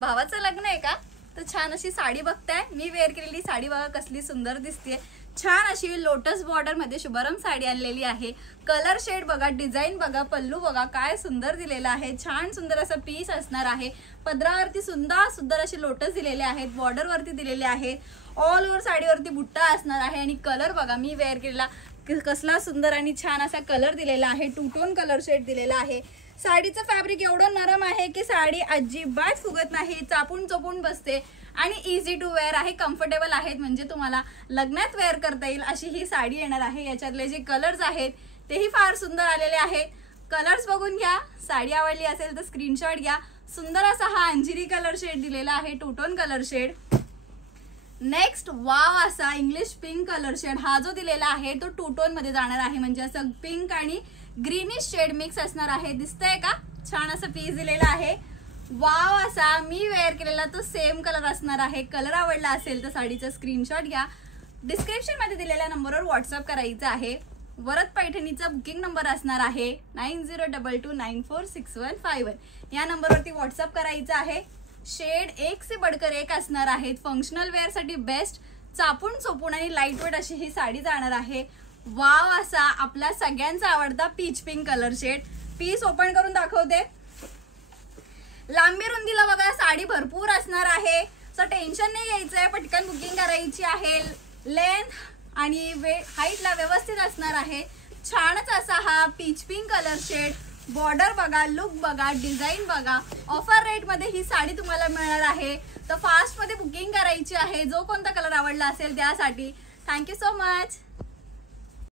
भावाचं लग्न आहे का? तर छान अशी साडी बघताय. मी वेअर केलेली साडी बघा कसली सुंदर दिसते. छान अशी लोटस बॉर्डर मध्ये शुभारंभ साडी आणलेली आहे. कलर शेड बघा, डिझाईन बघा, पल्लू बघा काय सुंदर दिलेला आहे. छान सुंदर असं पीस असणार आहे. पदरावरती सुंदर असे लोटस दिलेले आहेत, बॉर्डर वरती दिलेले आहेत. ऑल ओव्हर साडीवरती बुट्टा असणार आहे. आणि कलर बघा मी वेअर केलेला कसला सुंदर आणि छान असा कलर दिलेला आहे. टू टोन कलर शेड दिलेला आहे. साडीचं फॅब्रिक एवढं नरम आहे की साडी अजिबात फुगत नाही, चापून चोपून बसते आणि इझी टू वेअर आहे, कम्फर्टेबल आहेत. म्हणजे तुम्हाला लग्नात वेअर करता येईल अशी ही साडी येणार आहे. याच्यातले जे कलर्स आहेत तेही फार सुंदर आलेले आहेत. कलर्स बघून घ्या. साडी आवडली असेल तर स्क्रीनशॉट घ्या. सुंदर असा हा अंजिरी कलर शेड दिलेला आहे, two tone colour shade. Next wow असा इंग्लिश पिंक कलर शेड हा जो दिलेला आहे तो टू टोन मध्ये जाणार आहे. म्हणजे असं पिंक आणि ग्रीनिश शेड मिक्स असणार आहे. दिसतंय का? छान असं पीस दिलेला आहे. वाव असा मी वेअर केलेला तो सेम कलर असणार आहे. कलर आवडला असेल तर साडीचा स्क्रीनशॉट घ्या. डिस्क्रिप्शन मध्ये दिलेल्या नंबरवर व्हॉट्सअप करायचं आहे. वरद पैठणीचा बुकिंग नंबर असणार आहे 9022946151. या नंबरवरती व्हॉट्सअप करायचं आहे. शेड एक से बढ़कर एक असणार आहेत. फंक्शनल वेअर साठी बेस्ट, चापून चोपून आणि लाईट वेट अशी ही साडी जाणार आहे. वाव असा आपला सगळ्यांचा आवडता peach pink colour shade. Piece open करून दाखवते. लांबी रुंदीला बघा साडी भरपूर असणार आहे. सो टेन्शन नाही घ्यायचंय, पटकन बुकिंग करायची आहे. लेंथ आणि हाईटला व्यवस्थित असणार आहे. छानच असा हा peach pink colour shade. Border बघा, लुक बघा, डिझाईन बघा. ऑफर रेट मध्ये ही साडी तुम्हाला मिळणार आहे. तर फास्ट मध्ये बुकिंग करायची आहे. जो कोणता कलर आवडला असेल त्यासाठी. Thank you so much.